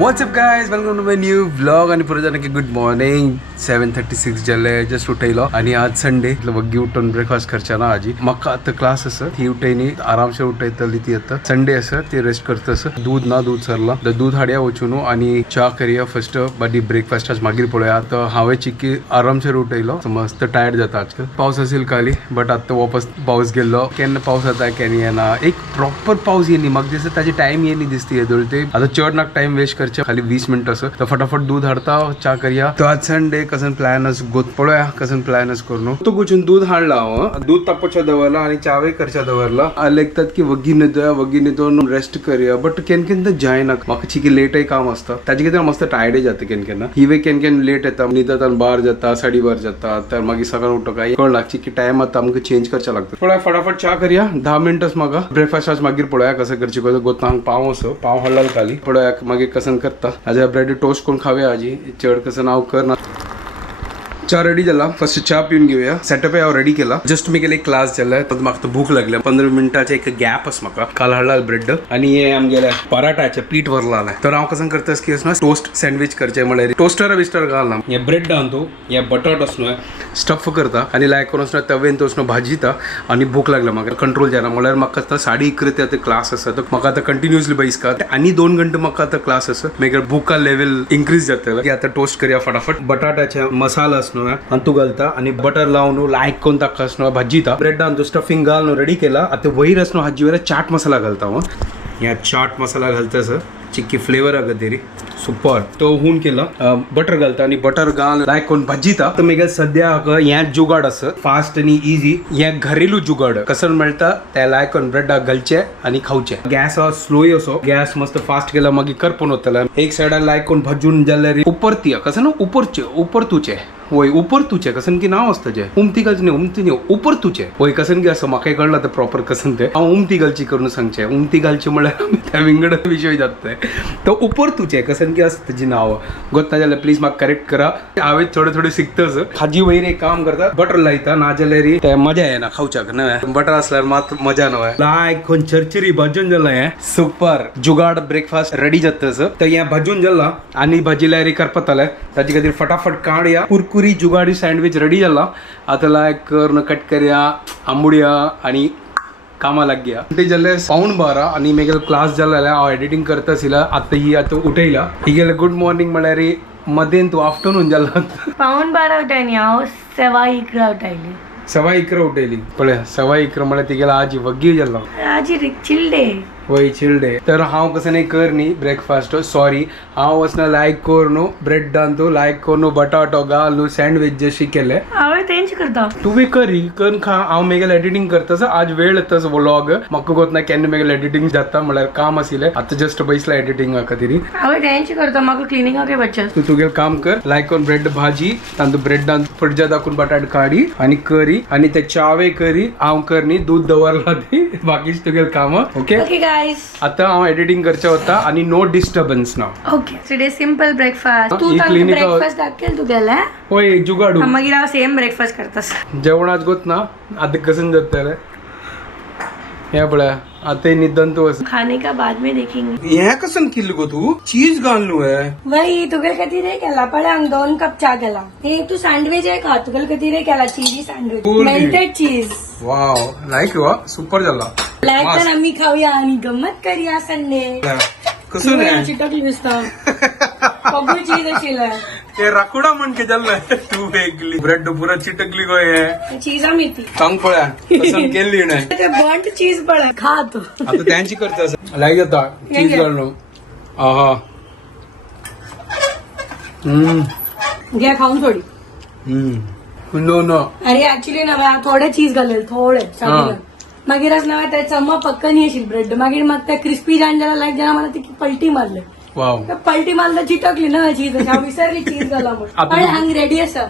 WhatsApp guys, welcome to my new vlog. आणि पुढे जाणं की गुड मॉर्निंग. 7:36 जाले जस्ट उठयलो आणि आज संडे वग्गी उठून ब्रेकफास्ट करच्या आजी म्हाका आतां क्लास आसा ती उठयनी आरामशे उठयतली ती आतां संडे आसा ती रेस्ट करता आसा. दूध सरला द दूध हाडया वचून आणि च्या करया फर्स्ट बाकी ब्रेकफास्ट आज मागीर पळोवया. आतां हांवें चिक्की आरामशेर उठयलो मस्त टायर्ड जाता आजकाल. पावस असेल खाली बट आतां वापस पावस गेल्लो. केन्ना पावस जाता केन्ना येना. एक प्रॉपर पावस येयली म्हाका दिसता ताजी टायम येयली दिसती येदोळ ते आतां चड नाक टायम वेस्ट करचे खाली 20 मिनट असं तर फटाफट दूध हाडता च्या करया. तो आज संडे कसन प्लॅन अस गोत पळोवया कसन प्लॅन अस करून तो गुचून दूध हाडला हांव दूध तापोवच्या दवरला आणि चावे करच्या दवरला. लेखतात की वग्गी न्हिदोन रेस्ट करया बट केन तर जायना म्हाका चिकी लेटय काम असता ताजे कितें मस्त टायर्डय जाता केन्ना हिवे केन लेट येता न्हिदता आनी 12 जाता 12:30 जाता तर मागीर सकाळ उठो काय कळ लागची की टायम आता आमकां चेंज करचा लागता. पळोवया फटाफट च्या करया 10 मिनटच म्हाका ब्रेकफास्ट आज मागीर पळोवया कसं करची गोत हांग पाव असो पाव हाडला खाली पळोवया मागीर कसन करता. आज ब्रेड टोस्ट करून खाऊया आजी चड कसं नाव करना. चा रेडी झाला फर्स्ट चा पिऊन घेऊया. सेटअप हांव रेडी केला. जस्ट मी केले क्लास जाल्यार म्हाका भूक लागल्या 15 मिनटाचे एक गॅप आस म्हाका काल हाडला ब्रेड आणि हे आमगेले पराठाचे पीठ वरला तर हांव कसं करता की टोस्ट सँडविच करचे म्हळ्यार टोस्टर बिस्टर घालना हे ब्रेड आणतो हे बटाट असनो स्टफ करता आणि लायक करून तवेन तो असनो भाजीता आणि भूक लागला म्हाका कंट्रोल जायना म्हळ्यार म्हाका आतां 11:30 आतां क्लास आसा तर म्हाका आतां कंटिन्युअसली बसका आणि 2 घंटे म्हाका आतां क्लास आसा मागीर भुका लेवल इन्क्रीज जाता की आतां टोस्ट करया फटाफट. बटाटाचे मसाला असनो आणि तू घालता आणि बटर लावून लायक करून ताका असनो भाजीता ब्रेड आणतो स्टफिंग घालून रेडी केला. आता वयर असनो हाजी वेळेला चाट मसाला घालता हांव ह्या चाट मसाला घालता सर चिक्की फ्लेवर आगा तरी सुपर तो होऊन केला. बटर घालता आणि बटर घाल लायक करून भाजीता. तर मेगा सध्या हे जुगाड असं फास्ट आणि इझी हे घरेलू जुगाड कसं मेळटा त्या लायक करून ब्रेड घालचे आणि खावचे. गॅस स्लो असो गॅस मस्त फास्ट केला मागीर करपून वतला एक सायडार लायक करून भाजून जाल्यार उपरती कसं ना उपरतुचे वय उपरतुचे कसन की नाव असतं जे उमती घालची नाही उमती नाही उपरतुचे वय कसन की असं म्हाका कळलं तर प्रॉपर कसन ते हांव उमती घालची करून सांगचे. उमती घालची म्हळ्यार त्या विंगड विषय जाता तो उपरतुचे कसन की असतं जी नाव गोत्ता जाल्यार प्लीज म्हाका करेक्ट करा. हांवें थोडे शिकताच हाजी वयर एक काम करता बटर लायता ना जाल्यार ते मजा येना खावच्याक न्हय बटर असल्यार मात मजा न्हय लायक खंय चरचरी भाजून जाला हे सुपर जुगाड ब्रेकफास्ट रेडी जाताच. तर हे भाजून जाला आणि भाजिल्यार करपताले ताजे खातीर फटाफट काडया. कुरकुरी जुगाडी सँडविच रेडी जाला. आता लायक करून कट करया आंबुड्या आणि कामा लाग्या ते जाल्यार 12:15 आणि मेगेल क्लास जाल्यार हांव एडिटींग करता आशिल्ला. आता उठयला ही गेले गुड मॉर्निंग म्हळ्यार मदेन तू आफ्टरनून जाला 12:15 उठयनी हांव 11:15 उठयली 11:15 उठयली पळय 11:15 म्हळ्यार ती गेला आजी वग्गी जाला आजी चिल्डे वय चिल्डे. तर हांव कसं नाही कर न्ही ब्रेकफास्ट सॉरी हांव वचना लायक कर न्हू ब्रेड आणतो लायक कर न्हू बटाटो घाल न्हू सँडविच जशी केले हांवें तेंच करता तुवें करी करून खा. हांव मेगेल एडिटींग करता आज वेळ येताच व्लॉग म्हाका कोतना केन्ना मेगेल एडिटींग जाता म्हळ्यार काम आशिल्लें आतां जस्ट बसला एडिटींगा खातीर हांवें तेंच करता म्हाका क्लिनिंगाक बच्चत तू तुगेलें काम कर लायक करून ब्रेड भाजी तांदूळ ब्रेड फ्रिजा दाखवून बटाट काडी आणि करी आणि ते चावे करी हांव कर न्ही दूध दवरला ती बाकीच तुगेलें काम ओके. ओके गाइस आता हांव एडिटींग करचें होता आणि नो डिस्टर्बन्स ना ओके टुडे सिंपल ब्रेकफास्ट तू ही तांकां clinic ब्रेकफास्ट दाखयल तुगेले होय जुगाडू मागीर हांव सेम ब्रेकफास्ट करतास जेवणाच गोत ना आता कसं जातले हे पळय आता निदान तू खाने का बाद में देखेंगे. हे कसं केलं गो तू चीज घालू है वही तुगेल खातीर केला पळय 2 कप चा केला हे तू सँडविच आहे का तुगेल खातीर केला चीजी सँडविच मेल्टेड चीज वाव लाईक वा सुपर झाला लायक तर आम्ही खाऊया आणि गंमत करूया संडे कसं नाही चिटकली नुसतं सगळी चीज आशिल्लें ते राखुडा म्हण के जाल्ले तू वेगली ब्रेड पुरा चिटकली गो हे चीज आम्ही ती सांग पळया कसं केली नाही ते बंट चीज पळय खा तू आता त्यांची करता लाईक जाता चीज घालून आहा घ्या खाऊन थोडी नो नो अरे ऍक्च्युली ना थोडे चीज घालेल थोडे मागीर ना ते चम्मा पक्का नाही येशील ब्रेड मागीर मग त्या क्रिस्पी जाण जाल्यार लायक जाल्यार मला ती पलटी मारले वाव पलटी मारला चिटकली ना चीज हांव विसरली चीज घाला म्हणून पण हांग रेडी आसा.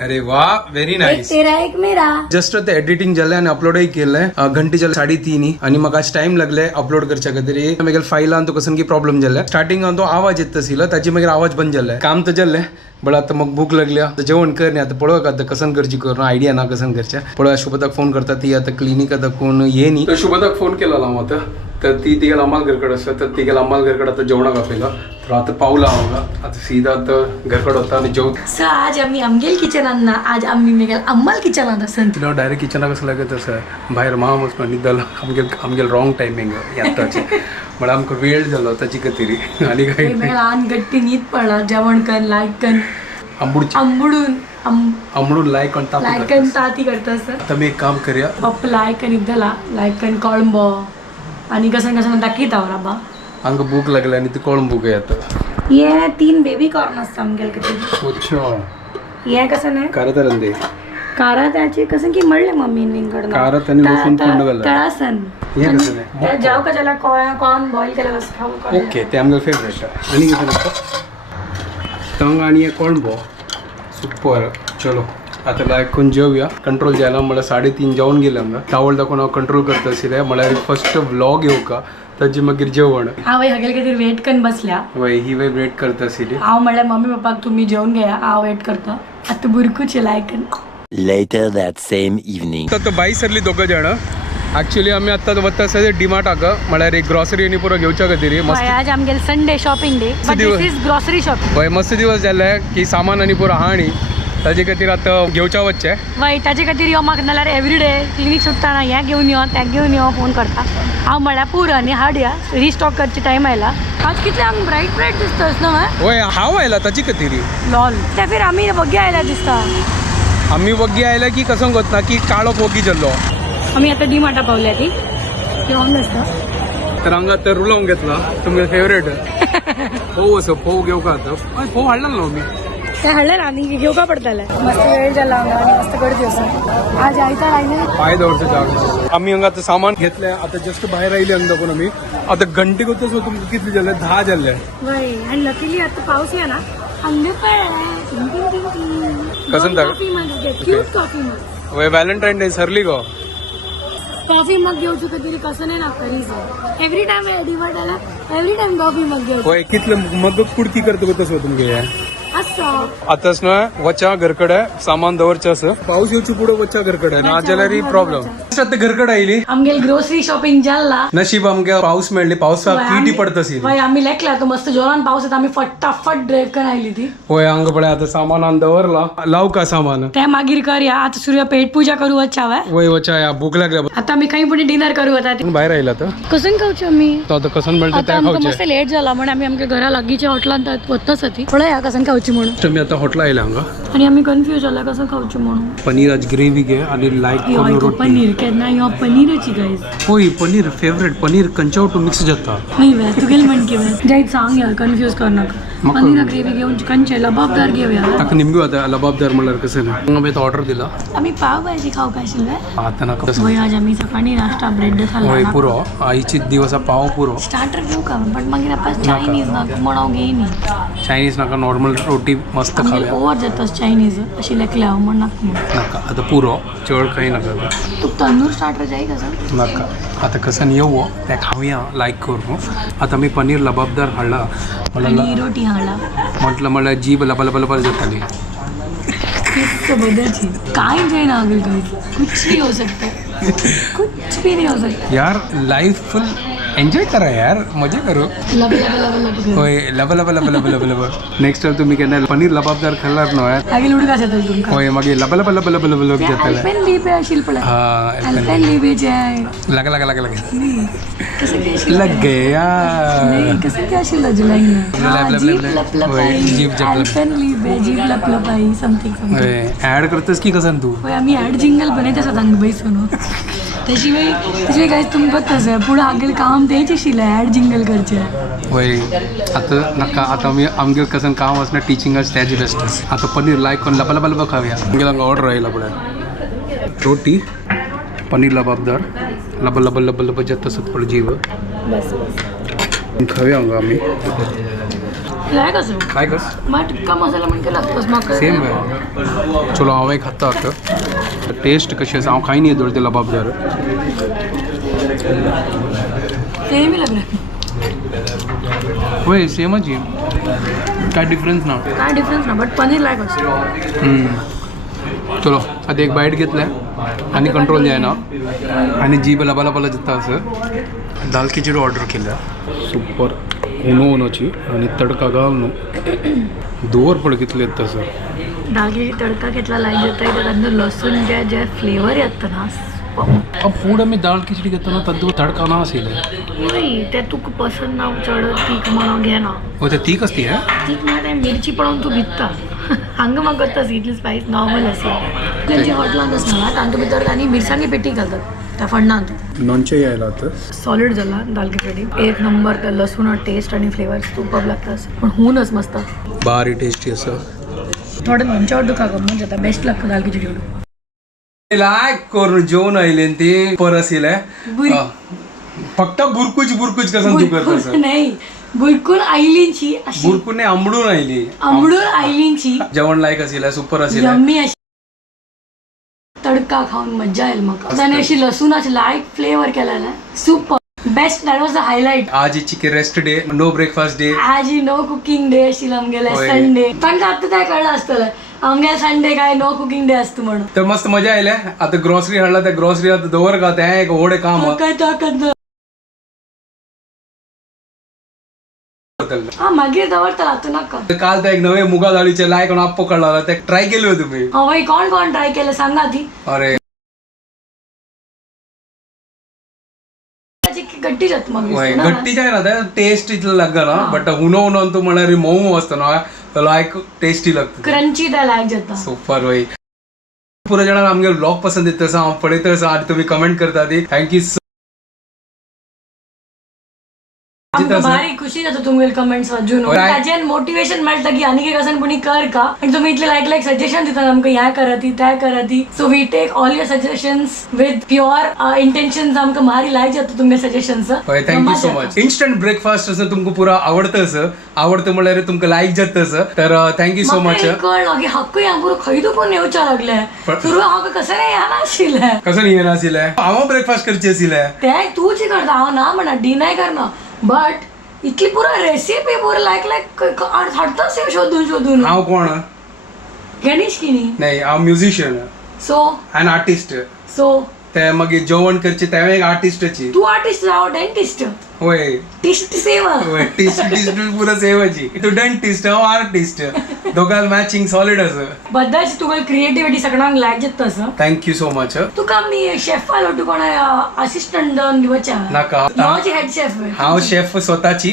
अरे वा व्हेरी एक नाईस. तेरा एक मेरा जस्ट ते एडिटिंग जालें आनी अपलोडय केलें घंटेच्या 3:30 आनी म्हाका आज टायम लागले अपलोड करच्या खातीर मागीर फायलान तो कसं की प्रॉब्लेम जाले स्टार्टिंगान तो आवाज येत आशिल्लो ताची मागीर आवाज बंद जाले काम तर जाल्लें बरं आता मग भूक लागल्या आता जेवण कर नाही आता पळवा का आता कसन करची करून आयडिया ना कसन करच्या पळवा शुभताक फोन करता ती आता क्लिनिक आता कोण ये नाही तर शुभताक फोन केला ना आता तर ती तिघाला अम्माल घरकडे असतं तर तिघाला अम्माल घरकडे आता जेवणाक आपल्याला तर आता पावला आम्हाला आता सीधा आता घरकडे होता आणि जेव सो आज आम्ही आमगेल किचनांना आज आम्ही मेघाल अम्माल किचनात असं तिला डायरेक्ट किचनाक कसं लागत असं बाहेर महामस्त निदल आमगेल रॉंग टायमिंग यात्राचे मला आमकां वेळ झालो ताची कतिरी आणि काही मेघाल आन गट्टी नीट पडला जेवण कन लायक कन आंबडून लायक आणि ताप लायक कन ताती करता सर आता मी एक काम करूया पप्प लायकन इद्दला लायकन कोळंबो आणि कसन कसन दाखयता राबा हांगा भूक लागल्या आणि ती कोळंबूक येता ये 3 बेबी कॉर्न असता आमगेल किती अच्छा ये कसं नाही करतारंदे कारा त्याचे कसं की म्हणले मम्मीकडनं कारात आणि लसूण पूर्ण घाला तळासन हे कसं नाही त्या जाव का ज्याला कॉर्न बॉईल केलेलं असं खाऊ ओके ते आमगेल फेवरेट आणि कितें नको तंग आणि एक कोळंबो सुपर चलो आता लायक करून जेवया कंट्रोल जायला मला 3:30 जेवण गेलं आमकां तावळ दाखवून हांव कंट्रोल करता आशिल्लें म्हळ्यार फर्स्ट व्लॉग येऊ का ताजी मागीर जेवण हांव हगेल खातीर वेट करून बसल्या वय ही वय वेट करता आशिल्ली हांव म्हणल्यार मम्मी पप्पाक तुम्ही जेवून घेया हांव वेट करता आतां बुरकूचे लायकन Later that same evening. आता बाई सरली दोघं जाण ऍक्च्युली आम्ही आता वता सगळे डिमार्ट हाका म्हळ्यार एक ग्रॉसरी आनी पुरो घेवच्या खातीर मस्त आज आमगेल संडे शॉपिंग डे बट दिवस. दिस इज ग्रॉसरी शॉपिंग वय मस्त दिवस जाले की सामान आनी पुरो आहा न्ही ताजे खातीर आतां घेवच्या वचचे वय ताजे खातीर यो म्हाका नाल्यार एवरीडे क्लिनीक सुट्टाना हें घेवन यो तें घेवन यो फोन करता हांव म्हळ्यार पुरो आनी हाडया रिस्टॉक करचे टायम आयला आज कितले आमकां ब्रायट ब्रायट दिसतास न्हू वय हांव आयला ताची खातीर लॉल त्या फिर आमी बग्गे आयला दिसता आम्ही वग्गी आयला की कसं गोतना की काळो वग्गी जाल्लो आमी आतां डिमार्टा पावल्या ती जेवण आसता तर हांगा तर रुलावंक घेतला तुमगे फेवरेट फोव असो फोव घेवका आता फोव हाडला न्हू मी ते हाडलें ना आनी घेवपा पडटलें मस्त वेळ जाला हांगा आनी मस्त गर्दी आसा आज आयतार आयले पाय दवरता जाग आम्ही हांगा आतां सामान घेतलें आता जस्ट भायर आयली हांगा दाखोवन आमी आता घंटे कोत्तो सो तुमकां कितले जाले 10 जाल्ले वय आनी लकीली आतां पावस येना हांगा कसं था? Coffee mug cute coffee mug वय व्हॅलेंटाईन डे सरली गो कॉफी मग घेवची खातीर कसं नाही लागता रिझन एवरी टायम डिमार्ट आला एवरी टायम कॉफी मग घेवची वय कितले मग पुरती करता गो तसो तुमगे असं आताच ना वचा घरकडे सामान दवरचे असं पाऊस येवची पुढे वचा घरकडे ना जाल्यार प्रॉब्लेम आता घरकडे आयली आमगेल ग्रोसरी शॉपिंग जाला नशीब आमगे पाऊस मेळ्ळी पावसाक किटी पडतसी वय आम्ही लेखला तो मस्त जोरान पाऊस येता आम्ही फटाफट ड्राईव्ह करून आयली ती होय हांगा पळय आता सामान आन दवरला लाव का सामान ते मागीर करया आता सूर्य पेट पूजा करू वचावा वय वचा या भूक लागल्या आता आम्ही काही पुढे डिनर करू आता भायर आयला तर कसं खाऊची आम्ही तो आता कसन मेळटा आता त्या आमकां खावचे मस्त लेट जाला म्हणून आम्ही आमच्या घरा लागीच्या हॉटेलांत वतच ती पळया कसं खाऊची म्हणून मी आता हॉटेल आयला हांगा आणि आम्ही कन्फ्यूज जाला कसं खाऊची म्हणून पनीर आज ग्रेव्ही घे आणि लाईक करून रोटी पनीर केन्ना यो पनीरची गायज होय पनीर फेवरेट पनीर कंचावटू मिक्स जाता नाही वे तुगेल म्हण की वे जायत सांग यार कन्फ्यूज कर नाका पनीर ग्रेव्ही घेऊन चिकनचे लबाबदार घेऊया ताका निमगो आता लबाबदार म्हणल्यार कसं नाही हांगा मी ऑर्डर दिला आम्ही पाव भाजी खावपा आशिल्ले आता नाका कसं होय आज आम्ही सकाळी नाश्ता ब्रेड होय खाल्ला पुरो आईची दिवसा पाव पुरो स्टार्टर घेऊ का पण मागीर आपण चायनीज ना म्हणून घेईनी चायनीज नाका नॉर्मल रोटी मस्त आमगे खाव्या ओवर जातात चायनीज अशी लेखल्या हांव म्हणनाक नाका आता पुरो चड काही नाका तू तंदूर स्टार्टर जाय कसं नाका आता कसं येऊ त्या खाऊया लाईक करू आता मी पनीर लबाबदार हाडला मला आणि रोटी हाडला म्हटलं मला जीभ लबा लबा लबा जाताली किस बदलची काय जाय ना अगल कुछ भी हो सकता है कुछ भी नहीं हो सकता यार लाईफ फुल एन्जॉय करा यार मजा करू लब लब लब लब कर होय लबा लबा लबा लबा लबा लबा नेक्स्ट टाइम तुम्ही केन्ना पनीर लबाबदार खाल्लार न्हय आगे उडका जातल तुमका होय मागीर लबा लबा लबा लबा लबा लबा जाताले अल्पेन लिबे आशिल पळय हा अल्पेन लिबेचे लगा लगा लगा लगा कसं काय आशिल लग गया नाही कसं काय आशिल जुलाईन लब लब लब लब लप होय जीभ जप लप अल्पेन लिबे जीभ लप लपाई समथिंग समथिंग होय ऍड करतेस की कसं तू होय आम्ही ॲड जिंगल बनयता सांग बैसून त्याशिवाय काय तुमकां तसं पुढे आगेल काम तेच आशिल्लें ॲड जिंगल करचें होय आता नका आता आम्ही आमगे कसं काम असणं टीचिंग त्याची बेस्ट आता पनीर लाईक करून लबा लबा लबा खाऊया आमगे हांगा ऑर्डर राहिला पुढे रोटी पनीर लबाबदार लबा लबा लबा लबा जात तसंच पड जीव बस खाऊया हांगा आम्ही काय कसं काय कस मग टिक्का मसाला म्हणजे लागतोच म्हाका सेम आहे चलो हांव एक खाता आता टेस्ट कशी आसा हांव खायनी येदोळ ते लबाबदार सेम लागले होय सेमच आहे काय डिफरन्स ना काय डिफरन्स ना बट पनीर लायक असतो. चलो आता एक बाईट घेतलाय आणि कंट्रोल जाय ना आणि जीभ लबाला जिता असं दाल खिचडी ऑर्डर केल्या सुपर उन्हाची आणि तडका घालून दोर पण घेतले तसं दालची तडका घेतला लाईक देता येतं त्यानंतर लसूण जे फ्लेवर येतं ना फूड आम्ही दाल खिचडी घेताना तद्दू तडका ना असेल नाही ते तुका पसंद ना चढ तीख म्हणून घे ना हो ते तीक असते तीख ना ते मिरची पडून तू भित्ता हांग मागतात इतली स्पायस नॉर्मल असेल त्यांची हॉटलांच असणार तांतू भितर आणि मिरसांगी पेटी घालतात त्या फडणात नॉनचे यायला तर सॉलिड झाला दाल खिचडी एक नंबर त्या लसूण टेस्ट आणि फ्लेवर सुपर लागतात पण होऊनच मस्त भारी टेस्टी असं थोडं लोणच्या ऑर्डर का गं म्हणजे आता बेस्ट लागतं दाल खिचडी ऑर्डर लायक करून जेवण आयले ते परस येले फक्त बुरकुच कसं तू करतस नाही बुरकून आईलींची अशी बुरकुने आंबडून आयली आंबडून आईलींची जेवण लायक असेल सुपर असेल यम्मी अशी तडका खाऊन मज्जा येईल मग त्याने अशी लसूणाची लाईट फ्लेवर केलेला super best that was the highlight आज चिके rest day no breakfast day आज नो कुकिंग डे अशी आमगेला होय. संडे पण आता काय कळलं असतं आमगे संडे काय नो कुकिंग डे असतं म्हणून तर मस्त मजा आयल्या आता ग्रॉसरी हाडला त्या ग्रॉसरी आता दवर का त्या एक ओढे काम काय ताकद हा मागीर दवरता आता नका काल त्या एक नवे मुगा डाळीचे लायक म्हणून आप पकडला ते ट्राय केले हो तुम्ही हा भाई कोण ट्राय केलं सांगा ती अरे त्याची गट्टी जात मग होय, गट्टी काय ना टेस्ट इतलं लागलं ना बट उनो तू म्हणणार मऊ असतं ना लायक टेस्टी लागतं क्रंची त्या लायक जाता सुपर भाई पुरे जणांना आमगे ब्लॉग पसंद येत तसं हांव पळयत तसं आणि तुम्ही कमेंट करता ती थँक्यू सो आमकां भारी खुशी जाता तुमगे कमेंट्स वाचून होय. ताजेन मोटिवेशन मेळटा की आनी कसं कोणी कर का आणि तुम्ही इतले लायक सजेशन दितात आमकां ह्या करा ती त्या करा ती so we take all your suggestions with pure intentions आमकां भारी लायक जाता तुमगे सजेशन्स होय thank you so much instant breakfast असं तुमका पुरा आवडतं असं आवडतं म्हणल्यार तुमका लाईक जात असं तर थँक्यू सो मच कळलं की हक्क ह्या पुरो खंय दुखून येवच्या लागले सुरू हांव कसं नाही ह्या नाशिल्ले कसं नाही येणार आशिल्लें हांव ब्रेकफास्ट करची आशिल्लें ते तूच करता हांव ना म्हणा डिनाय करना बट इतली पुरा रेसिपी पुरा लायक हाडता शोधून हांव कोण गणेश किनी नाही हांव musician so and artist so ते मागीर जेवण करचे त्या एक आर्टिस्टची तू आर्टिस्ट हांव डेंटिस्ट होय टिस्ट सेवा होय टिस्ट पुरा सेवाची तू डेंटिस्ट हांव आर्टिस्ट दोघांना मॅचिंग सॉलिड असं बद्दलची तुका क्रिएटिव्हिटी सगळ्यांक लायक जाता असं थँक्यू सो मच तुका मी शेफ आलो तू कोणा असिस्टंट दिवच्या नाका हेड शेफ हांव शेफ स्वताची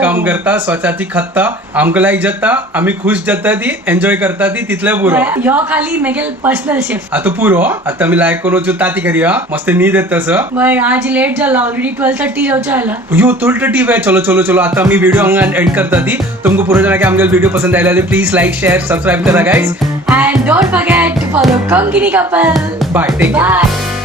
काम करता स्वताची खाता आमकां लायक जाता आमी खुश जाता ती एन्जॉय करता ती तितले पुरो ह्यो खाली मेगेल पर्सनल शेफ आता पुरो आता आमी लायक करून ताती करूया मस्त न्हीद येत तसं बाय आज लेट जाला ऑलरेडी 12:30 जावच्या आला यो 12:30 वे चलो आता आमी व्हिडिओ हांगा एंड करता ती तुमकां पुरो जाणां की आमगे व्हिडिओ पसंद आयला प्लीज लाईक शेअर सबस्क्राईब करा guys and don't forget to follow Konkini couple bye take care bye